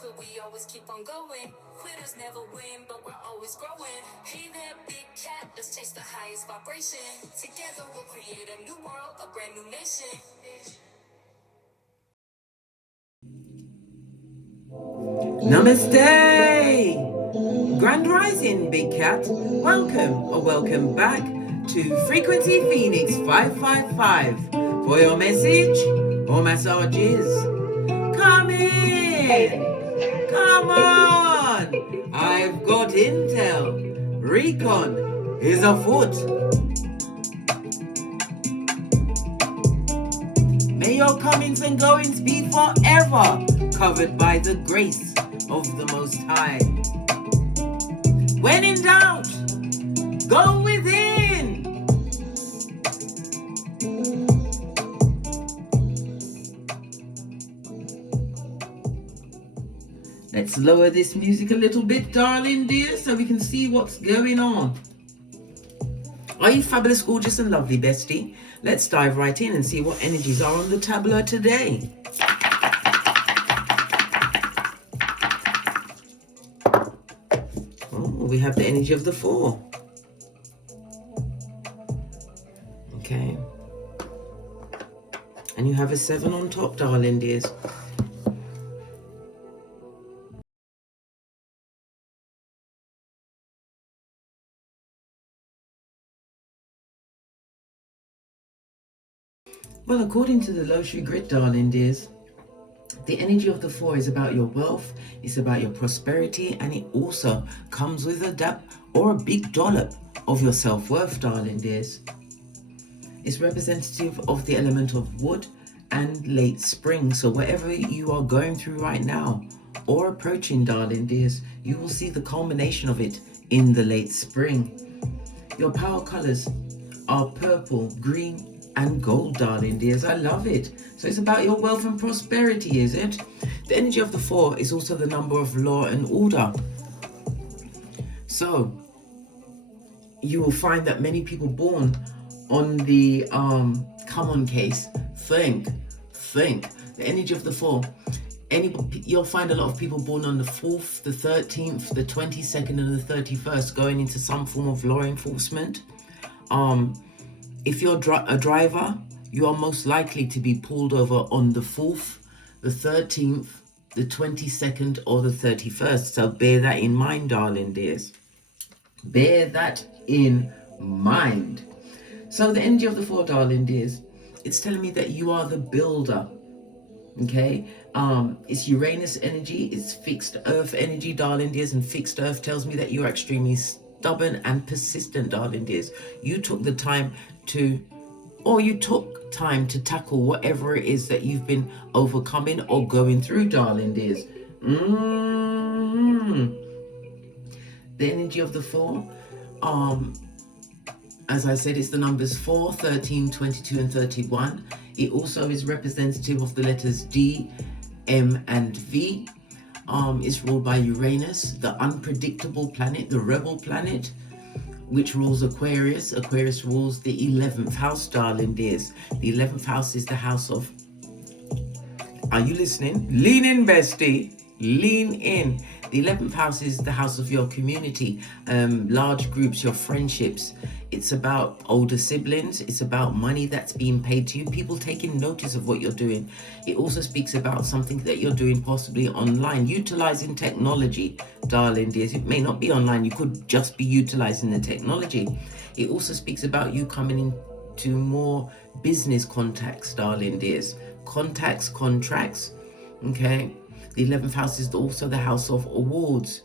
could we always keep on going? Quitters never win, but we're always growing. Hey there, big cat, let's chase the highest vibration. Together we'll create a new world, a brand new nation. Namaste! Grand Rising, Big Cat. Welcome back to Frequency Phoenix 555 for your message or massages. Come in! Come on! I've got intel. Recon is afoot. May your comings and goings be forever covered by the grace of the Most High. When in doubt, go within. Let's lower this music a little bit, darling dear, so we can see what's going on. Are you fabulous, gorgeous and lovely, bestie? Let's dive right in and see what energies are on the tableau today. We have the energy of the 4. Okay. And you have a 7 on top, darling dears. Well, according to the Loshu grid, darling dears, the energy of the 4 is about your wealth, it's about your prosperity, and it also comes with a dab or a big dollop of your self-worth, darling dears. It's representative of the element of wood and late spring. So whatever you are going through right now or approaching, darling dears, you will see the culmination of it in the late spring. Your power colors are purple, green, and gold, darling dears. I love it. So it's about your wealth and prosperity, is it? The energy of the 4 is also the number of law and order. So you will find that many people born on the come on case think. The energy of the 4. You'll find a lot of people born on the 4th, the 13th, the 22nd, and the 31st going into some form of law enforcement. If you're a driver, you are most likely to be pulled over on the 4th, the 13th, the 22nd, or the 31st. So bear that in mind, darling dears. Bear that in mind. So the energy of the 4, darling dears, it's telling me that you are the builder. Okay, it's Uranus energy, it's fixed earth energy, darling dears, and fixed earth tells me that you're extremely stubborn and persistent, darling dears. You took time to tackle whatever it is that you've been overcoming or going through, darling dears. The energy of the 4, as I said, it's the numbers 4, 13, 22, and 31. It also is representative of the letters D, M, and V. It's ruled by Uranus, the unpredictable planet, the rebel planet, which rules Aquarius. Aquarius rules the 11th house, darling dears. The 11th house is the house of... Are you listening? Lean in, bestie. Lean in. The 11th house is the house of your community, large groups, your friendships. It's about older siblings. It's about money that's being paid to you, people taking notice of what you're doing. It also speaks about something that you're doing possibly online, utilizing technology, darling dears. It may not be online. You could just be utilizing the technology. It also speaks about you coming into more business contacts, darling dears. Contacts, contracts, okay? The 11th house is also the house of awards,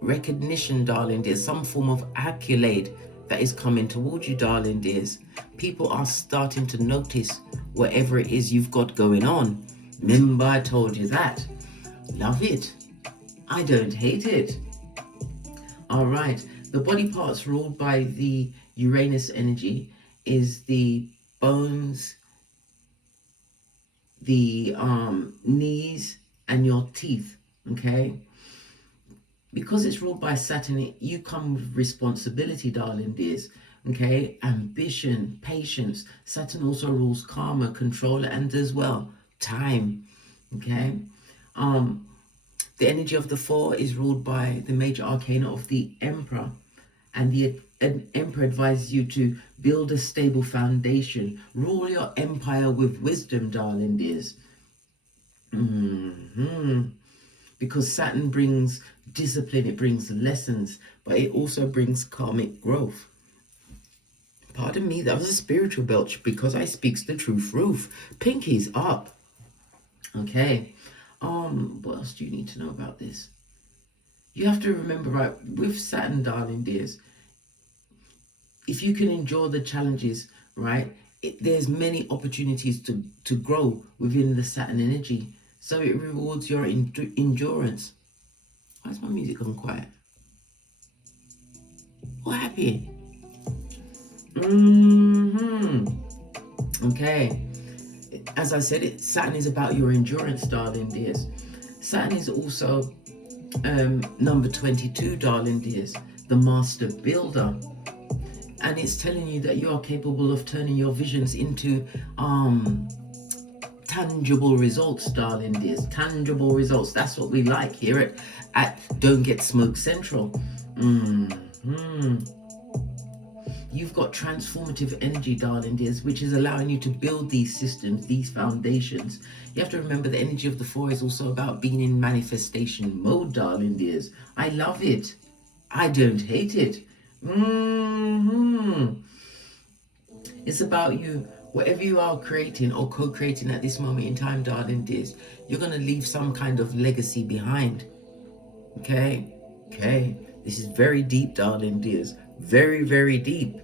recognition, darling dears, some form of accolade that is coming towards you, darling dears. People are starting to notice whatever it is you've got going on. Remember, I told you that. Love it. I don't hate it. All right. The body parts ruled by the Uranus energy is the bones, the knees, and your teeth, okay? Because it's ruled by Saturn, you come with responsibility, darling dears, okay? Ambition, patience. Saturn also rules karma, control, and as well, time, okay? The energy of the 4 is ruled by the major arcana of the Emperor. And the Emperor advises you to build a stable foundation. Rule your empire with wisdom, darling dears. Because Saturn brings discipline, it brings lessons, but it also brings karmic growth. Pardon me, that was a spiritual belch because I speaks the truth roof. Pinkies up. Okay. What else do you need to know about this? You have to remember, right, with Saturn, darling dears, if you can endure the challenges, right, there's many opportunities to grow within the Saturn energy. So it rewards your endurance. Why is my music gone quiet? What happened? Okay. As I said, Saturn is about your endurance, darling dears. Saturn is also number 22, darling dears, the master builder. And it's telling you that you are capable of turning your visions into tangible results, darling dears. Tangible results. That's what we like here at Don't Get Smoke Central. You've got transformative energy, darling dears, which is allowing you to build these systems, these foundations. You have to remember the energy of the 4 is also about being in manifestation mode, darling dears. I love it. I don't hate it. It's about you, whatever you are creating or co-creating at this moment in time, darling dears, you're going to leave some kind of legacy behind. Okay? This is very deep, darling dears. Very, very deep.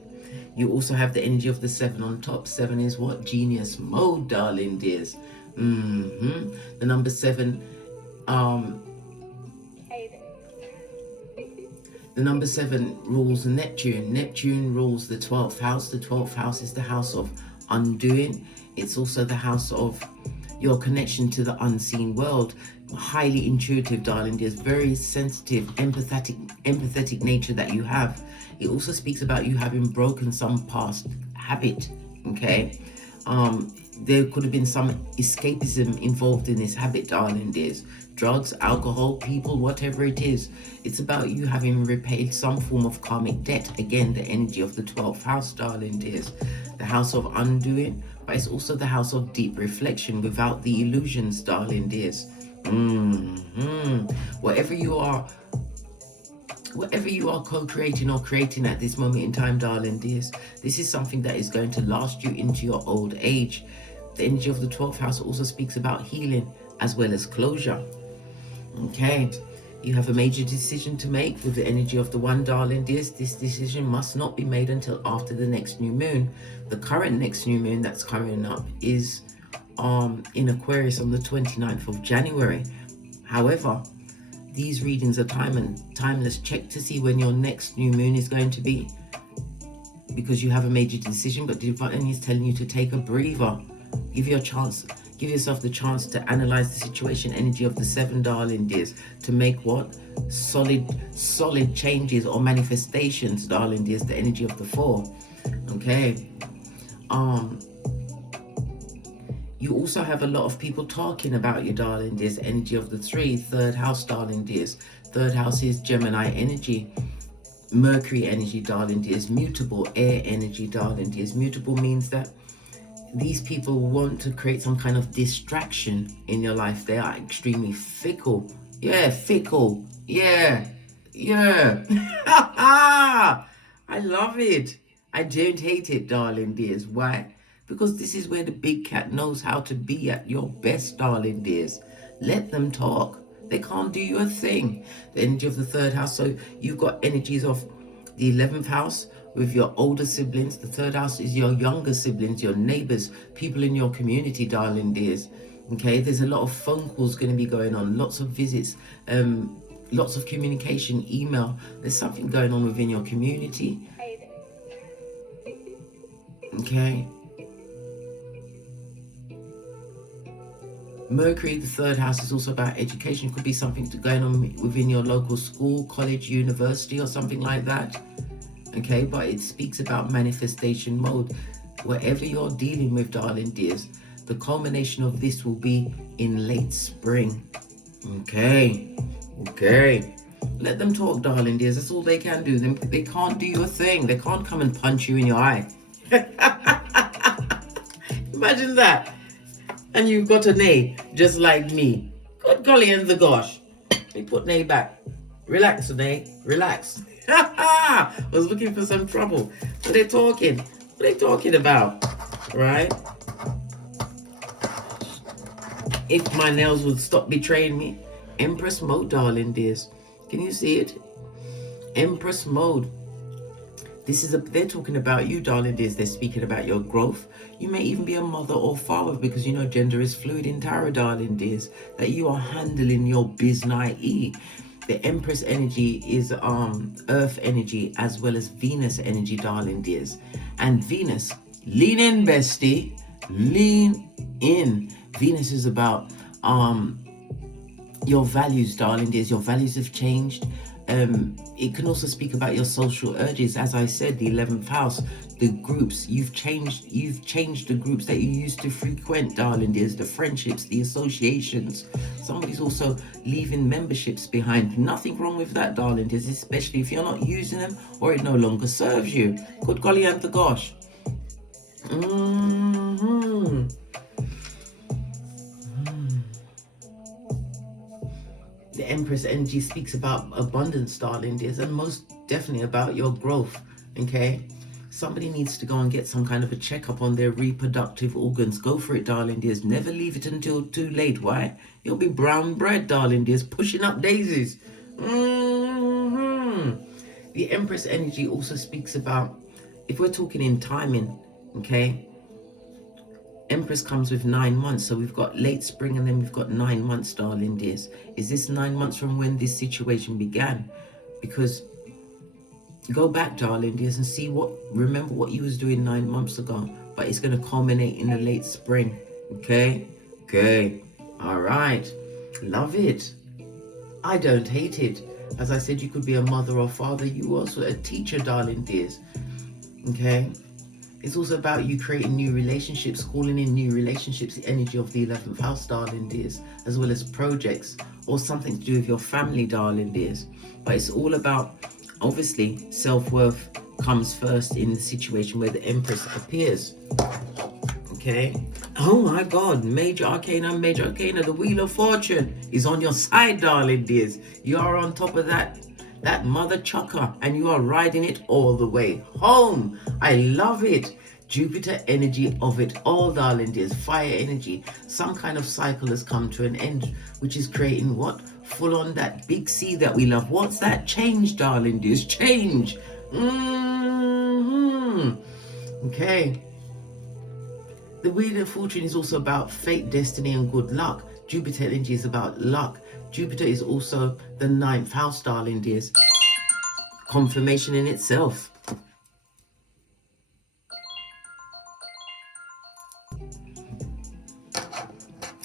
You also have the energy of the 7 on top. 7 is what? Genius mode, darling dears. The number 7, the number 7 rules Neptune. Neptune rules the 12th house. The 12th house is the house of undoing. It's also the house of your connection to the unseen world. Highly intuitive, darling dears. Very sensitive, empathetic nature that you have. It also speaks about you having broken some past habit. Okay. There could have been some escapism involved in this habit, darling dears. Drugs, alcohol, people, whatever it is. It's about you having repaid some form of karmic debt. Again, the energy of the 12th house, darling dears. The house of undoing, but it's also the house of deep reflection without the illusions, darling dears. Whatever you are co-creating or creating at this moment in time, darling dears, this is something that is going to last you into your old age. The energy of the 12th house also speaks about healing as well as closure. Okay, you have a major decision to make with the energy of the 1, darling dears. This decision must not be made until after the next new moon. The current next new moon that's coming up is in Aquarius on the 29th of January. However, these readings are timeless. Check to see when your next new moon is going to be, because you have a major decision, but Divine is telling you to take a breather. Give yourself the chance to analyze the situation. Energy of the 7, darling dears, to make what? Solid changes or manifestations, darling dears. The energy of the 4. Okay. You also have a lot of people talking about you, darling dears. Energy of the 3, 3rd house, darling dears. 3rd house is Gemini energy. Mercury energy, darling dears. Mutable air energy, darling dears. Mutable means that these people want to create some kind of distraction in your life. They are extremely fickle. Yeah, fickle. Yeah. I love it. I don't hate it, darling dears. Why? Because this is where the big cat knows how to be at your best, darling dears. Let them talk. They can't do you a thing. The energy of the 3rd house. So you've got energies of the 11th house with your older siblings. The 3rd house is your younger siblings, your neighbors, people in your community, darling dears. Okay, there's a lot of phone calls going to be going on, lots of visits, lots of communication, email. There's something going on within your community. Okay. Mercury, the 3rd house, is also about education. Could be something going on within your local school, college, university, or something like that. Okay, but it speaks about manifestation mode. Whatever you're dealing with, darling dears, the culmination of this will be in late spring. Okay. Okay. Let them talk, darling dears. That's all they can do. They can't do you a thing. They can't come and punch you in your eye. Imagine that. And you've got a nay, just like me. Good golly and the gosh. They put nay back. Relax, nay. Relax. I was looking for some trouble. What are they talking? What are they talking about? Right? If my nails would stop betraying me. Empress mode, darling dears. Can you see it? Empress mode. They're talking about you, darling dears. They're speaking about your growth. You may even be a mother or father, because you know gender is fluid in tarot, darling dears. That you are handling your biz-ie. The Empress energy is Earth energy as well as Venus energy, darling dears. And Venus, lean in, bestie. Lean in. Venus is about your values, darling dears. Your values have changed. It can also speak about your social urges. As I said, the 11th house, the groups, you've changed the groups that you used to frequent, darling dears, the friendships, the associations. Somebody's also leaving memberships behind. Nothing wrong with that, darling dears, especially if you're not using them or it no longer serves you. Good golly and the gosh. The Empress energy speaks about abundance, darling dears, and most definitely about your growth, okay? Somebody needs to go and get some kind of a checkup on their reproductive organs. Go for it, darling dears. Never leave it until too late. Why? You'll be brown bread, darling dears, pushing up daisies. The Empress energy also speaks about, if we're talking in timing, okay? Empress comes with 9 months, so we've got late spring and then we've got 9 months, darling dears. Is this 9 months from when this situation began? Because go back, darling dears, and remember what you was doing 9 months ago, but it's going to culminate in the late spring. Okay, all right, love it. I don't hate it. As I said, you could be a mother or father. You also a teacher, darling dears. Okay. It's also about you creating new relationships, calling in new relationships, the energy of the 11th house, darling dears, as well as projects or something to do with your family, darling dears. But it's all about, obviously, self-worth comes first in the situation where the Empress appears. Okay. Oh my God, major arcana, the Wheel of Fortune is on your side, darling dears. You are on top of that mother chucker, and you are riding it all the way home. I love it. Jupiter energy of it all, darling dears. Fire energy. Some kind of cycle has come to an end, which is creating what? Full on that big C that we love. What's that? Change, darling dears. Change. Okay. The Wheel of Fortune is also about fate, destiny, and good luck. Jupiter energy is about luck. Jupiter is also the 9th house, darling dears. Confirmation in itself.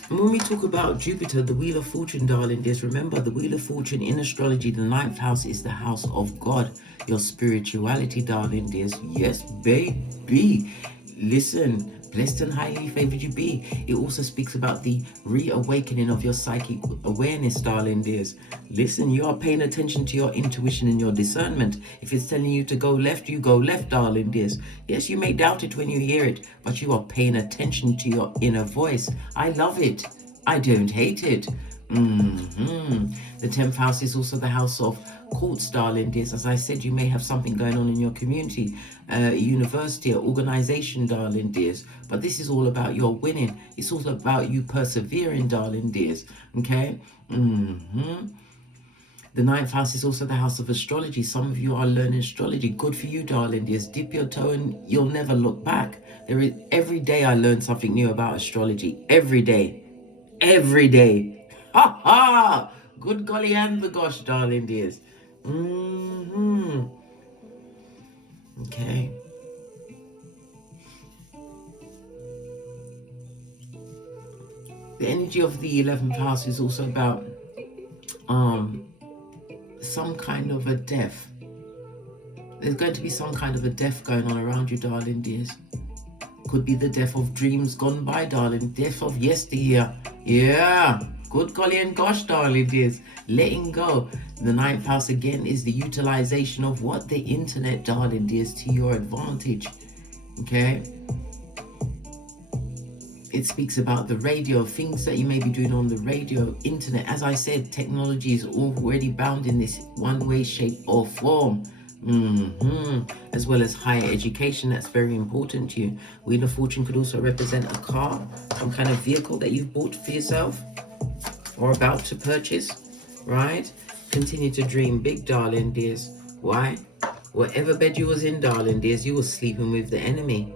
And when we talk about Jupiter, the Wheel of Fortune, darling dears, remember the Wheel of Fortune in astrology, the 9th house is the house of God, your spirituality, darling dears. Yes, baby. Listen. Blessed and highly favored you be. It also speaks about the reawakening of your psychic awareness, darling dears. Listen, you are paying attention to your intuition and your discernment. If it's telling you to go left, you go left, darling dears. Yes, you may doubt it when you hear it, but you are paying attention to your inner voice. I love it. I don't hate it. The 10th house is also the house of courts, darling dears. As I said, you may have something going on in your community, university, or organization, darling dears. But this is all about your winning. It's all about you persevering, darling dears. Okay? The 9th house is also the house of astrology. Some of you are learning astrology. Good for you, darling dears. Dip your toe and you'll never look back. Every day I learn something new about astrology. Every day. Ha ha! Good golly and the gosh, darling dears. Okay. The energy of the 11th house is also about some kind of a death. There's going to be some kind of a death going on around you, darling dears. Could be the death of dreams gone by, darling. Death of yesteryear. Yeah. Good golly and gosh, darling dears. Letting go. The ninth house again is the utilization of what? The internet, darling dears, to your advantage. Okay. It speaks about the radio, things that you may be doing on the radio, internet. As I said, technology is already bound in this one way, shape, or form. As well as higher education, that's very important to you. Wheel of Fortune could also represent a car, some kind of vehicle that you've bought for yourself or about to purchase, right? Continue to dream big, darling dears. Why? Whatever bed you was in, darling dears, you were sleeping with the enemy.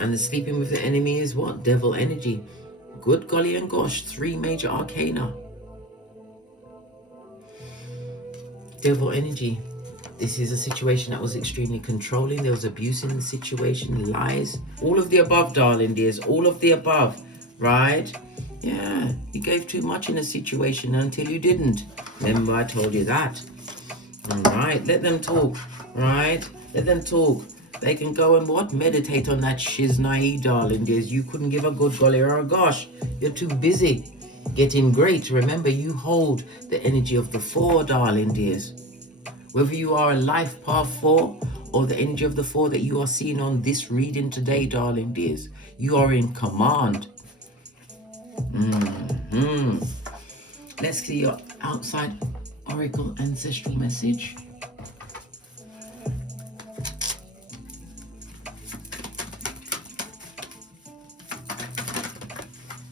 And the sleeping with the enemy is what? Devil energy. Good golly and gosh, 3 major arcana. Devil energy. This is a situation that was extremely controlling. There was abuse in the situation, lies. All of the above, darling dears. All of the above, right? Yeah, you gave too much in a situation until you didn't. Remember, I told you that. All right, let them talk, right? Let them talk. They can go and what? Meditate on that shiznai, darling dears. You couldn't give a good golly or a gosh. You're too busy getting great. Remember, you hold the energy of the 4, darling dears. Whether you are a life path 4 or the energy of the 4 that you are seeing on this reading today, darling dears, you are in command. Let's see your outside oracle ancestral message.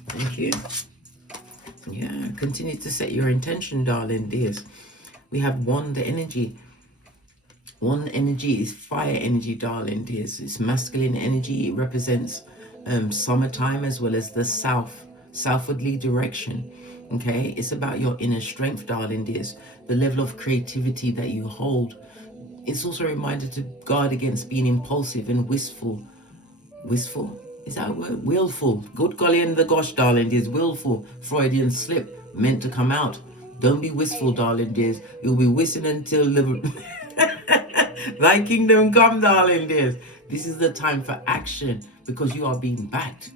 Thank you. Yeah, continue to set your intention, darling dears. We have 1, the energy. 1 energy is fire energy, darling dears. It's masculine energy. It represents summertime as well as the southwardly direction. Okay, it's about your inner strength, darling dears. The level of creativity that you hold. It's also a reminder to guard against being impulsive and wistful. Wistful? Is that a word? Willful. Good golly and the gosh, darling dears. Willful. Freudian slip. Meant to come out. Don't be wistful, darling dears. You'll be whistling until thy kingdom come, darling dears. This is the time for action because you are being backed.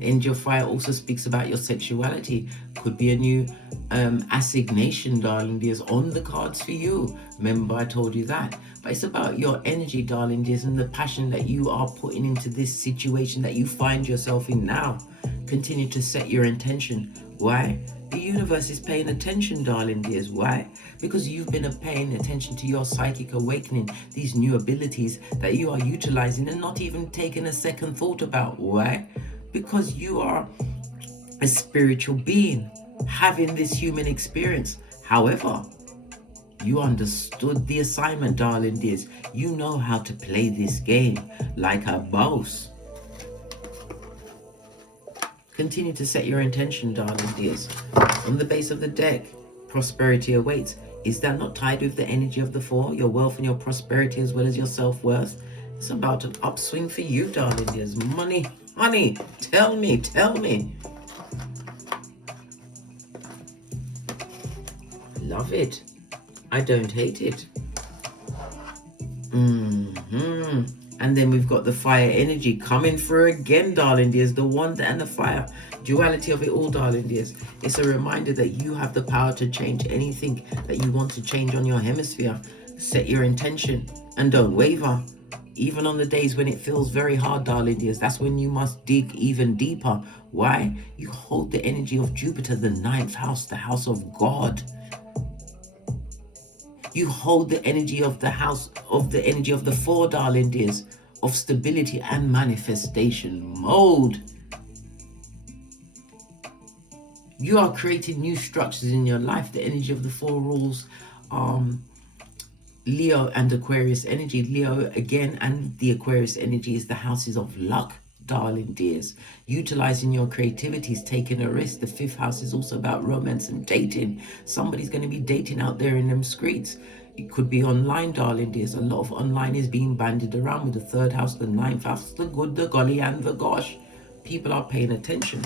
Angel Fire also speaks about your sexuality. Could be a new assignation, darling dears, on the cards for you. Remember, I told you that. But it's about your energy, darling dears, and the passion that you are putting into this situation that you find yourself in now. Continue to set your intention. Why? The universe is paying attention, darling dears. Why? Because you've been paying attention to your psychic awakening, these new abilities that you are utilizing and not even taking a second thought about. Why? Because you are a spiritual being having this human experience. However, you understood the assignment, darling dears. You know how to play this game like a boss. Continue to set your intention, darling dears. On the base of the deck, prosperity awaits. Is that not tied with the energy of the 4? Your wealth and your prosperity as well as your self-worth? It's about an upswing for you, darling dears. Money, honey, tell me. Love it. I don't hate it. And then we've got the fire energy coming through again, darling dears. The wonder and the fire. Duality of it all, darling dears. It's a reminder that you have the power to change anything that you want to change on your hemisphere. Set your intention and don't waver. Even on the days when it feels very hard, darling dears, that's when you must dig even deeper. Why? You hold the energy of Jupiter, the 9th house, the house of God. You hold the energy of the house, of the energy of the 4, darling dears, of stability and manifestation mode. You are creating new structures in your life. The energy of the 4 rules, Leo and Aquarius energy. Leo again and the Aquarius energy is the houses of luck, darling dears. Utilizing your creativities, taking a risk. The 5th house is also about romance and dating. Somebody's going to be dating out there in them streets. It could be online, darling dears. A lot of online is being bandied around with the 3rd house, the 9th house, the good, the golly, and the gosh. People are paying attention.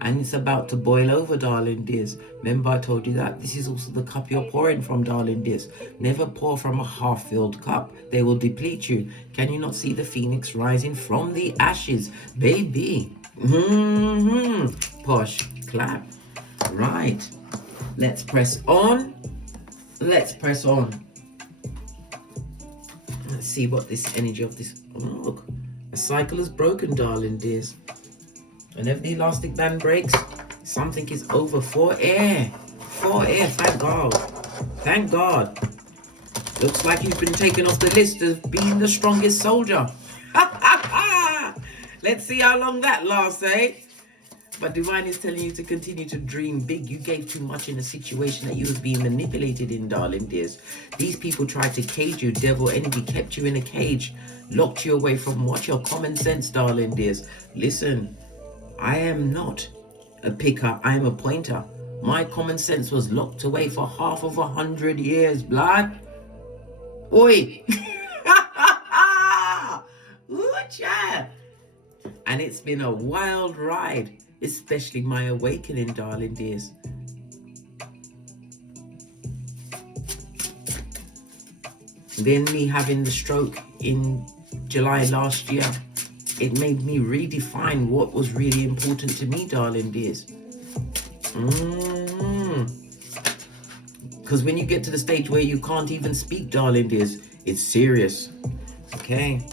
And it's about to boil over, darling dears. Remember I told you that? This is also the cup you're pouring from, darling dears. Never pour from a half-filled cup. They will deplete you. Can you not see the phoenix rising from the ashes? Baby. Posh. Clap. Right. Let's press on. Let's press on. Let's see what this energy of this... Oh, look. A cycle is broken, darling dears. Whenever the elastic band breaks, something is over. For air. For air. Thank God. Thank God. Looks like you've been taken off the list of being the strongest soldier. Let's see how long that lasts, eh? But Divine is telling you to continue to dream big. You gave too much in a situation that you was being manipulated in, darling dears. These people tried to cage you. Devil energy kept you in a cage. Locked you away from what? Your common sense, darling dears. Listen, I am not a picker. I am a pointer. My common sense was locked away for half of 100 years, blood. Oi. Ooh, child. And it's been a wild ride. Especially my awakening, darling dears. Then me having the stroke in July last year, it made me redefine what was really important to me, darling dears. Because when you get to the stage where you can't even speak, darling dears, it's serious. Okay.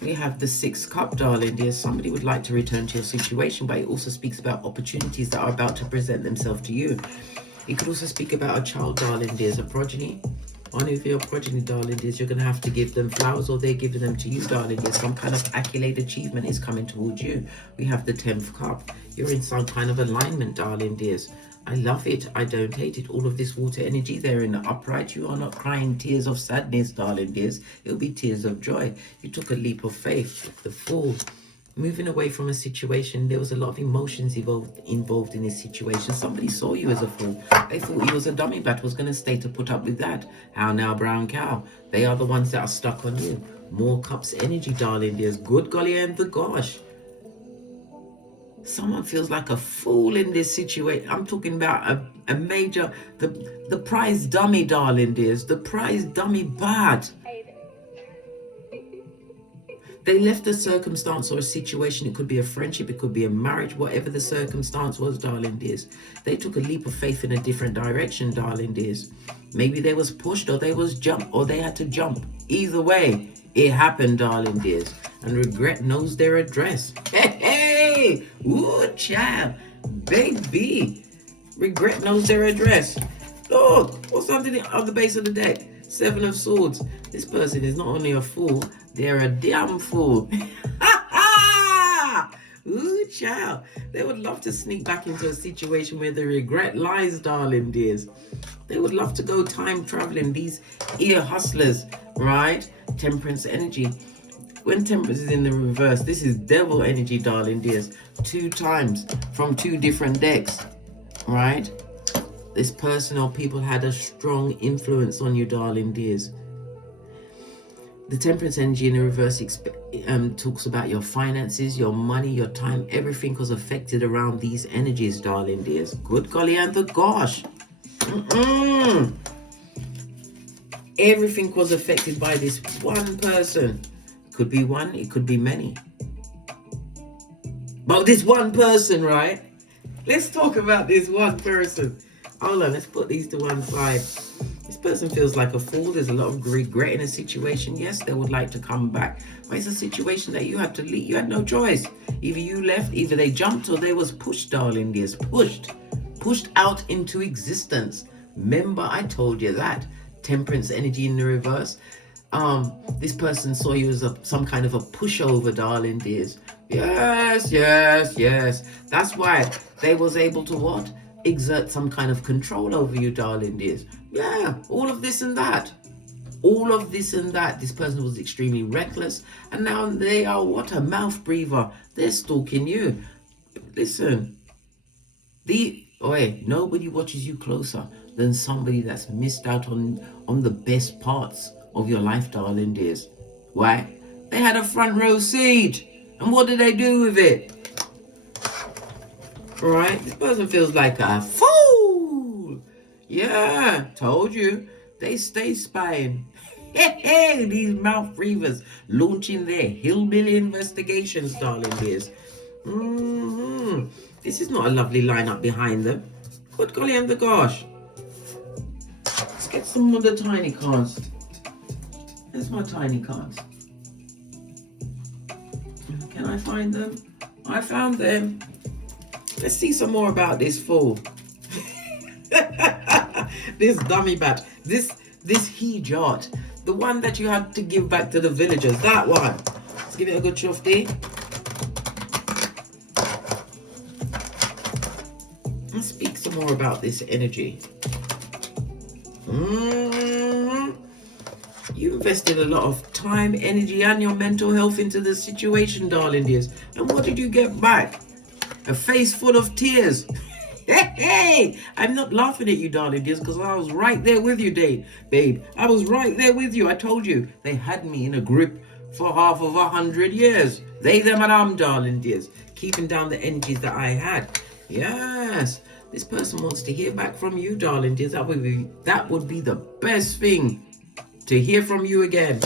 We have the 6th cup, darling dear. Somebody would like to return to your situation, but it also speaks about opportunities that are about to present themselves to you. It could also speak about a child, darling dears, a progeny. One of your progeny, darling dears, you're going to have to give them flowers, or they're giving them to you, darling dears. Some kind of accolade achievement is coming towards you. We have the 10th cup. You're in some kind of alignment, darling dears. I love it. I don't hate it. All of this water energy there in the upright. You are not crying tears of sadness, darling dears. It'll be tears of joy. You took a leap of faith. The Fool. Moving away from a situation, there was a lot of emotions involved in this situation. Somebody saw you as a fool. They thought you was a dummy but was going to stay to put up with that. How now, brown cow? They are the ones that are stuck on you. More cups energy, darling dears. Good golly and the gosh. Someone feels like a fool in this situation. I'm talking about a major, the prize dummy, darling dears. The prize dummy bad. They left a circumstance or a situation. It could be a friendship, it could be a marriage, whatever the circumstance was, darling dears. They took a leap of faith in a different direction, darling dears. Maybe they was pushed, or they was jumped, or they had to jump. Either way, it happened, darling dears. And regret knows their address. Hey, ooh, child, baby. Regret knows their address. Look, what's under the base of the deck? 7 of Swords. This person is not only a fool, they're a damn fool. Ooh, child. They would love to sneak back into a situation where the regret lies, darling dears. They would love to go time traveling, these ear hustlers, right? Temperance energy. When Temperance is in the reverse, this is devil energy, darling dears. 2 times from 2 different decks, right? This person or people had a strong influence on you, darling dears. The Temperance energy in the reverse talks about your finances, your money, your time. Everything was affected around these energies, darling dears. Good golly and the gosh. Everything was affected by this one person. Could be one, it could be many. But this one person, right? Let's talk about this one person. Hold on, let's put these to one side. This person feels like a fool. There's a lot of regret in a situation. Yes, they would like to come back. But it's a situation that you had to leave. You had no choice. Either you left, either they jumped, or they was pushed, darling dears. Pushed out into existence. Remember, I told you that. Temperance energy in the reverse. This person saw you as some kind of a pushover, darling dears. Yes. That's why they was able to what? Exert some kind of control over you, darling dears. Yeah, all of this and that. This person was extremely reckless, and now they are what? A mouth breather. They're stalking you. Listen, nobody watches you closer than somebody that's missed out on the best parts of your life, darling dears. Why? They had a front row seat, and what did they do with it? Right? This person feels like a fool. Yeah, told you. They stay spying. Hey, these mouth breathers launching their hillbilly investigations, darling dears. This is not a lovely lineup behind them. Good golly and the gosh. Let's get some of the tiny cards. There's my tiny cards. Can I find them? I found them. Let's see some more about this fool. This dummy bat. This he-jot. The one that you had to give back to the villagers. That one. Let's give it a good shufty. Let's speak some more about this energy. You invested a lot of time, energy, and your mental health into the situation, darling dears. And what did you get back? A face full of tears. Hey, I'm not laughing at you, darling dears, because I was right there with you, babe. I was right there with you. I told you. They had me in a grip for half of 100 years. They, them, and I'm, darling dears. Keeping down the energies that I had. Yes. This person wants to hear back from you, darling dears. That would be the best thing. To hear from you again.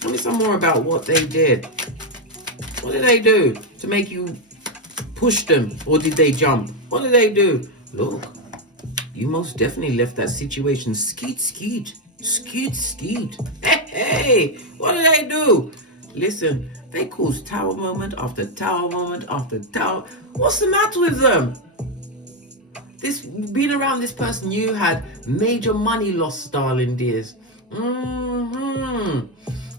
Tell me some more about what they did. What did they do to make you push them? Or did they jump? What did they do? Look, you most definitely left that situation skeet. Hey, what did they do? Listen, they caused tower moment after tower moment after tower. What's the matter with them? This being around this person, you had major money loss, darling dears.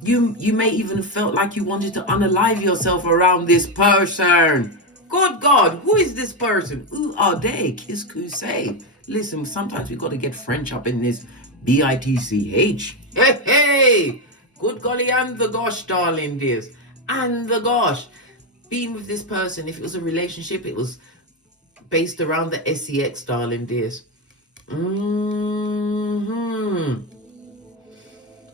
You may even felt like you wanted to unalive yourself around this person. Good God, who is this person? Who are they? Kiss say. Listen, sometimes we got to get French up in this bitch. Hey, good golly and the gosh, darling dears, and the gosh. Being with this person, if it was a relationship, it was based around the SEX, darling dears.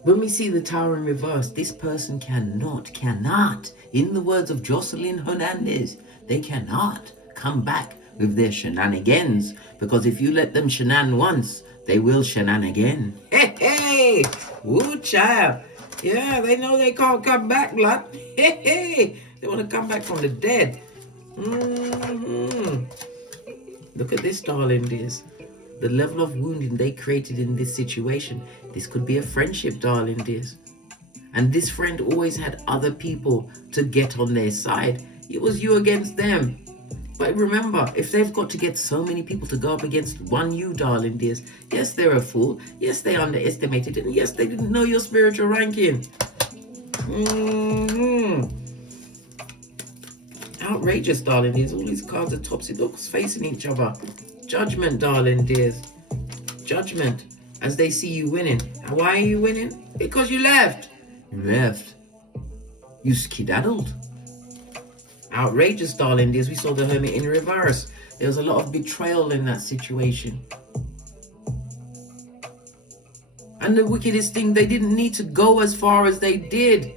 When we see the tower in reverse, this person cannot, in the words of Jocelyn Hernandez, they cannot come back with their shenanigans. Because if you let them shenan once, they will shenan again. Hey, woo child. Yeah, they know they can't come back, blood. Hey, they want to come back from the dead. Look at this, darling dears. The level of wounding they created in this situation. This could be a friendship, darling dears. And this friend always had other people to get on their side. It was you against them. But remember, if they've got to get so many people to go up against one you, darling dears, yes, they're a fool. Yes, they underestimated it. And yes, they didn't know your spiritual ranking. Outrageous, darling dears. All these cards are topsy looks facing each other. Judgment, darling dears. Judgment as they see you winning. And why are you winning? Because you left. You skedaddled. Outrageous, darling dears. We saw the Hermit in reverse. There was a lot of betrayal in that situation. And the wickedest thing, they didn't need to go as far as they did.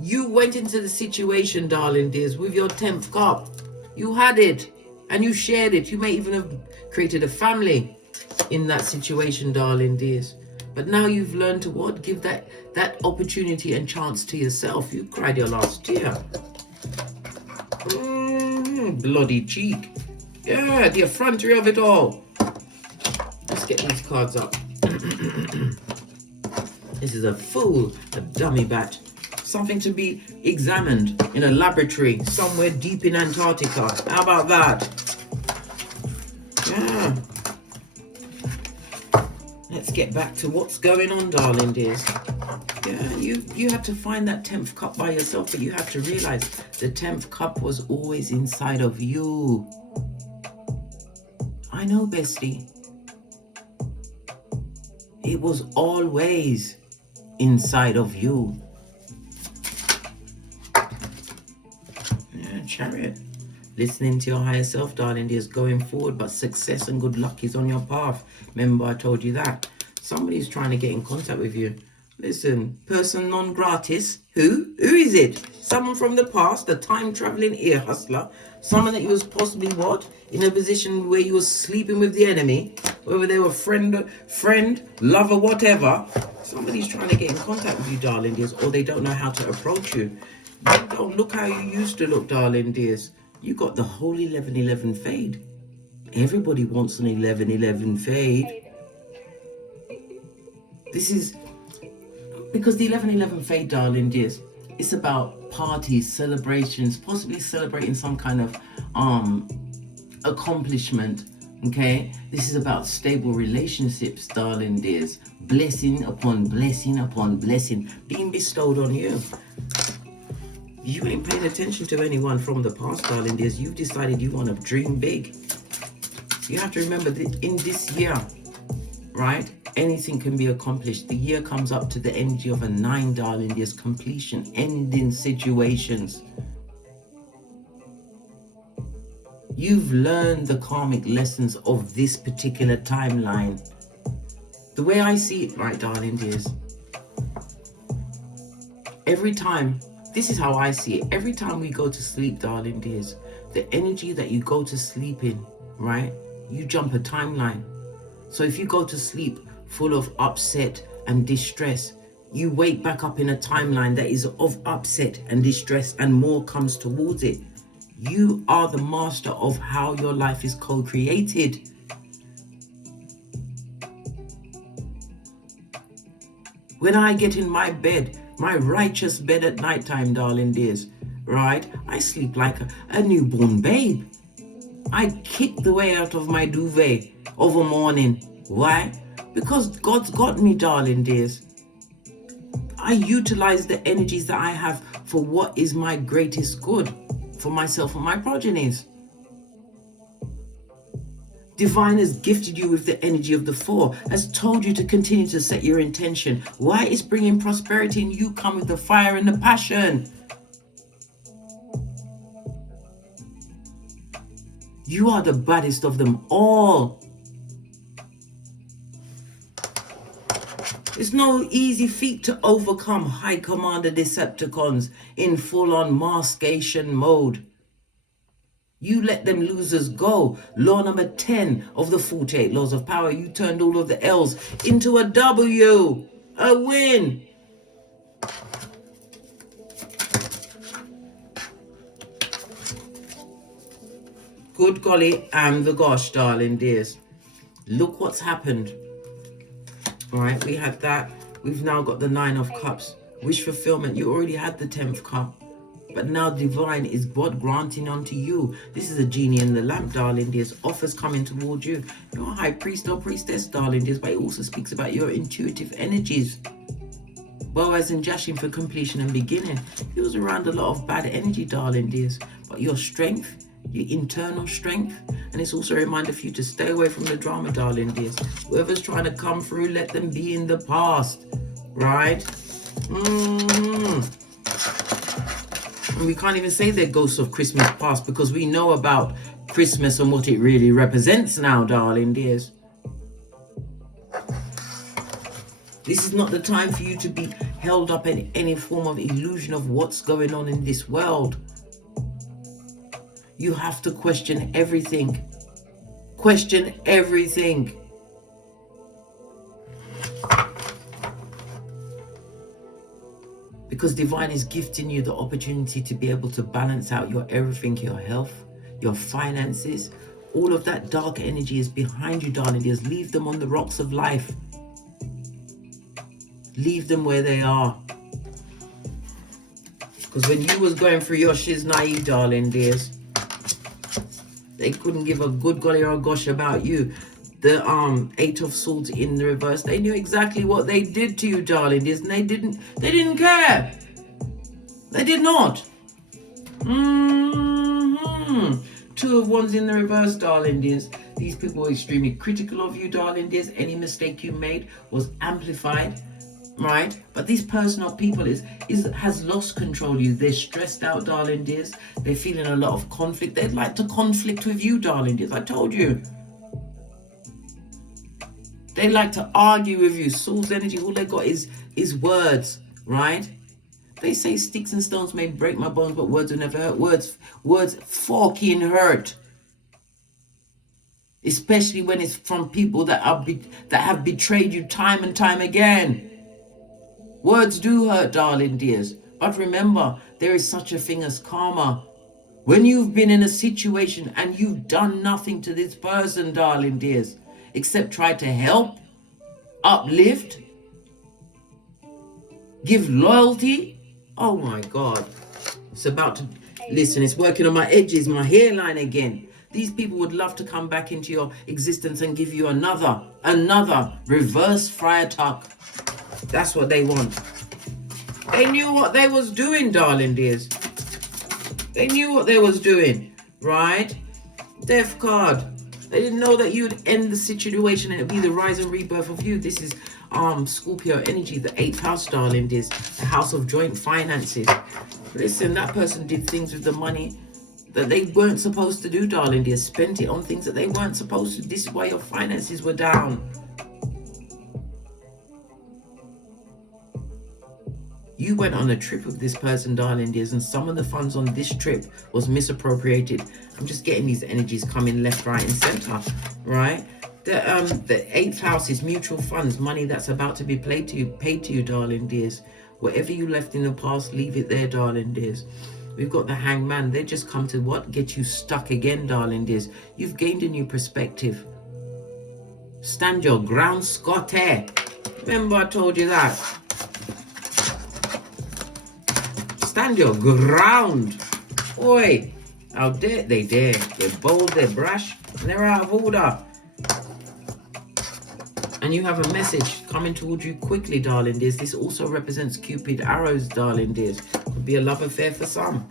You went into the situation, darling dears, with your 10th cup. You had it and you shared it. You may even have created a family in that situation, darling dears. But now you've learned to what? Give that opportunity and chance to yourself. You cried your last tear. Bloody cheek. Yeah, the effrontery of it all. Let's get these cards up. This is a fool, a dummy bat. Something to be examined in a laboratory somewhere deep in Antarctica. How about that? Yeah. Let's get back to what's going on, darling dears. Yeah, you have to find that 10th cup by yourself, but you have to realize the 10th cup was always inside of you. I know, bestie. It was always inside of you. Yeah, Chariot. Listening to your higher self, darling dears, going forward, but success and good luck is on your path. Remember, I told you that. Somebody's trying to get in contact with you. Listen, person non gratis. Who? Who is it? Someone from the past, a time-traveling ear hustler. Someone that you was possibly what? In a position where you was sleeping with the enemy. Whether they were friend, lover, whatever. Somebody's trying to get in contact with you, darling dears, or they don't know how to approach you. You don't look how you used to look, darling dears. You got the whole 11-11 fade. Everybody wants an 11-11 fade. This is because the 11-11 fade, darling dears, it's about parties, celebrations, possibly celebrating some kind of accomplishment. Okay, this is about stable relationships, darling dears. Blessing upon blessing upon blessing being bestowed on you. You ain't paying attention to anyone from the past, darling dears. You've decided you want to dream big. You have to remember that in this year, right, anything can be accomplished. The year comes up to the energy of a 9, darling dears. Completion, ending situations. You've learned the karmic lessons of this particular timeline. The way I see it, right, darling dears, every time, this is how I see it. Every time we go to sleep, darling dears, the energy that you go to sleep in, right, you jump a timeline. So if you go to sleep full of upset and distress, you wake back up in a timeline that is of upset and distress, and more comes towards it. You are the master of how your life is co-created. When I get in my bed, my righteous bed at nighttime, darling dears, right, I sleep like a newborn babe. I kick the way out of my duvet of a morning. Why? Because God's got me, darling dears. I utilize the energies that I have for what is my greatest good, for myself and my progenies. Divine has gifted you with the energy of the 4, has told you to continue to set your intention. Why is bringing prosperity, and you come with the fire and the passion. You are the baddest of them all. It's no easy feat to overcome High Commander Decepticons in full-on mascation mode. You let them losers go. Law number 10 of the 48 Laws of Power. You turned all of the L's into a W. A win. Good golly and the gosh, darling dears. Look what's happened. All right, we had that. We've now got the 9 of Cups. Wish fulfillment. You already had the 10th cup. But now divine is God granting unto you. This is a genie in the lamp, darling dears. Offers coming towards you. You're a high priest or priestess, darling dears. But it also speaks about your intuitive energies. Boaz and Jashin for completion and beginning. He was around a lot of bad energy, darling dears. But your strength, your internal strength, and it's also a reminder for you to stay away from the drama, darling dears. Whoever's trying to come through, let them be in the past, right? And we can't even say they're ghosts of Christmas past, because we know about Christmas and what it really represents now, darling dears. This is not the time for you to be held up in any form of illusion of what's going on in this world. You have to question everything. Question everything. Because divine is gifting you the opportunity to be able to balance out your everything, your health, your finances. All of that dark energy is behind you, darling dears. Leave them on the rocks of life. Leave them where they are. Because when you was going through your shiznai, darling dears, they couldn't give a good golly or a gosh about you. The 8 of Swords in the reverse, they knew exactly what they did to you, darling dears, and they didn't care. They did not. 2 of Wands in the reverse, darling dears. These people were extremely critical of you, darling dears. Any mistake you made was amplified, right? But these personal people has lost control of you. They're stressed out, darling dears. They're feeling a lot of conflict. They'd like to conflict with you, darling dears. I told you. They like to argue with you. Soul's energy, all they got is words, right? They say sticks and stones may break my bones, but words will never hurt. Words fucking hurt. Especially when it's from people that have betrayed you time and time again. Words do hurt, darling dears. But remember, there is such a thing as karma. When you've been in a situation and you've done nothing to this person, darling dears, except try to help, uplift, give loyalty. Oh my God. It's about to, listen, it's working on my edges, my hairline again. These people would love to come back into your existence and give you another reverse friar tuck. That's what they want. They knew what they was doing, darling dears. They knew what they was doing, right? Death card. They didn't know that you'd end the situation and it'd be the rise and rebirth of you. This is Scorpio energy, the 8th house, darling dears, the house of joint finances. Listen, that person did things with the money that they weren't supposed to do, darling dears. Spent it on things that they weren't supposed to. This is why your finances were down. You went on a trip with this person, darling dears, and some of the funds on this trip was misappropriated. I'm just getting these energies coming left, right, and center, right? The 8th house is mutual funds, money that's about to be paid to you, darling dears. Whatever you left in the past, leave it there, darling dears. We've got the hangman. They just come to what? Get you stuck again, darling dears. You've gained a new perspective. Stand your ground, Scotty. Remember I told you that. Stand your ground. Oi. How dare they dare. They're bold, they're brash, and they're out of order. And you have a message coming towards you quickly, darling dears. This also represents Cupid arrows, darling dears. Could be a love affair for some.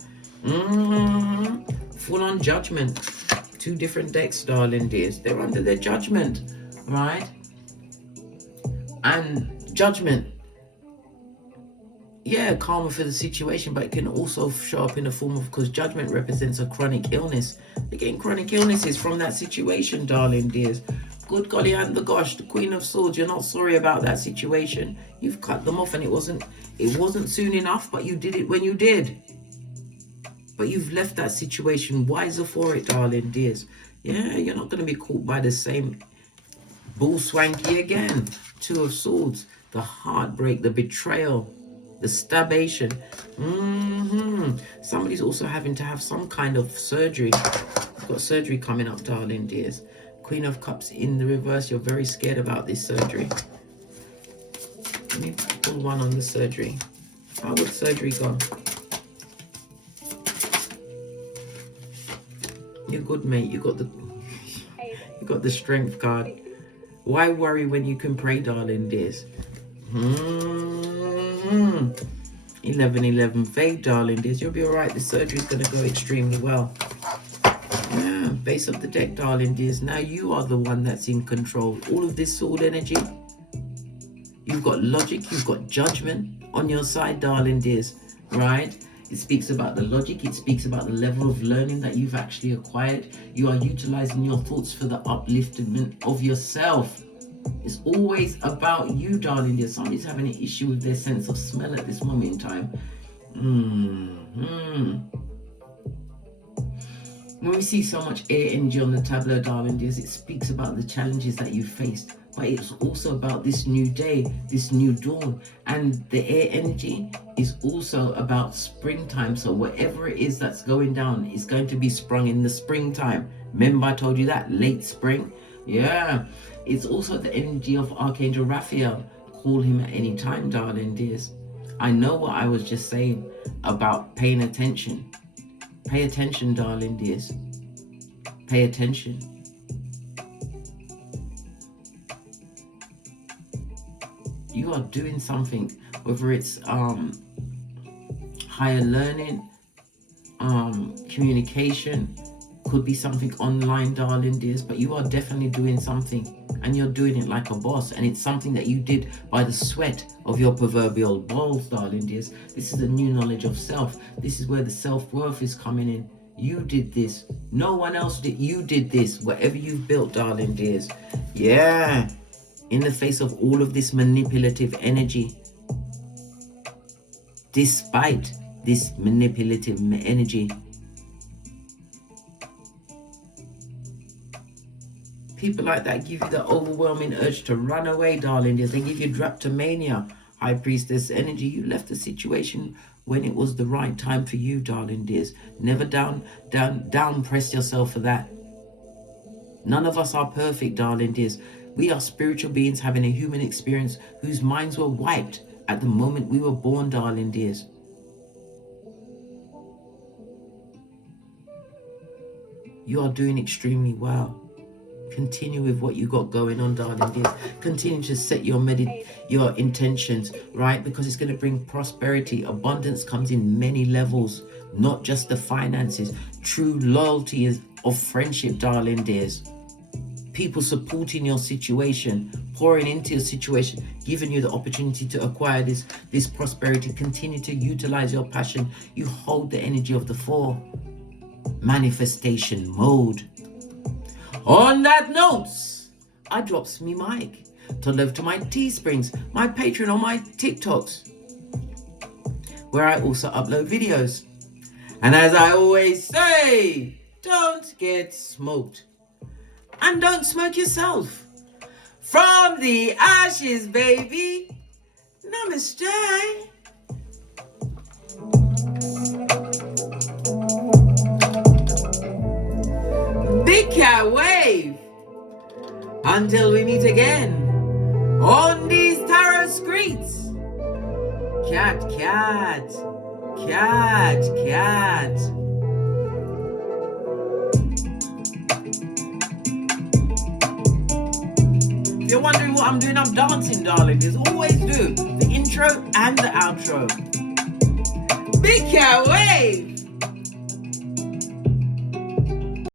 Full on judgment. 2 different decks, darling dears. They're under their judgment, right? And judgment. Yeah, karma for the situation, but it can also show up in the form of, because judgment represents a chronic illness. They're getting chronic illnesses from that situation, darling dears. Good golly and the gosh, the Queen of Swords, you're not sorry about that situation. You've cut them off and it wasn't soon enough, but you did it when you did. But you've left that situation wiser for it, darling dears. Yeah, you're not going to be caught by the same bull swanky again. 2 of Swords, the heartbreak, the betrayal, the stabation. Somebody's also having to have some kind of surgery. You've got surgery coming up, darling dears. Queen of Cups in the reverse. You're very scared about this surgery. Let me pull one on the surgery. How would surgery go? You're good, mate. You got the strength card. Why worry when you can pray, darling dears? 11-11 fade, darling dears. You'll be all right. The surgery is going to go extremely well. Yeah, base of the deck, darling dears. Now you are the one that's in control. All of this sword energy. You've got logic. You've got judgment on your side, darling dears. Right? It speaks about the logic. It speaks about the level of learning that you've actually acquired. You are utilizing your thoughts for the upliftment of yourself. It's always about you, darling dear. Somebody's having an issue with their sense of smell at this moment in time. When we see so much air energy on the tableau, darling dears, it speaks about the challenges that you faced. But it's also about this new day, this new dawn. And the air energy is also about springtime. So whatever it is that's going down is going to be sprung in the springtime. Remember I told you that? Late spring. Yeah. It's also the energy of Archangel Raphael. Call him at any time, darling dears. I know what I was just saying about paying attention. Pay attention, darling dears. Pay attention. You are doing something, whether it's higher learning, communication, could be something online, darling dears, but you are definitely doing something, and you're doing it like a boss, and it's something that you did by the sweat of your proverbial balls, darling dears. This is a new knowledge of self. This is where the self-worth is coming in. You did this. No one else did. You did this. Whatever you've built, darling dears. Yeah. in the face of all of this manipulative energy. Despite this manipulative energy, people like that give you the overwhelming urge to run away, darling dears. They give you drapetomania, High Priestess energy. You left the situation when it was the right time for you, darling dears. Never down press yourself for that. None of us are perfect, darling dears. We are spiritual beings having a human experience whose minds were wiped at the moment we were born, darling dears. You are doing extremely well. Continue with what you got going on, darling dears. Continue to set your intentions, right? Because it's going to bring prosperity. Abundance comes in many levels, not just the finances. True loyalty is of friendship, darling dears. People supporting your situation, pouring into your situation, giving you the opportunity to acquire this prosperity. Continue to utilize your passion. You hold the energy of the 4. Manifestation mode. On that note, I drops me mic to live to my Teesprings, my Patreon, or my TikToks, where I also upload videos. And as I always say, don't get smoked. And don't smoke yourself. From the ashes, baby. Namaste. Big cat wave. Until we meet again on these tarot streets. Cat, cat, cat, cat. If you're wondering what I'm doing, I'm dancing, darling. As always do. The intro and the outro. Big cat wave.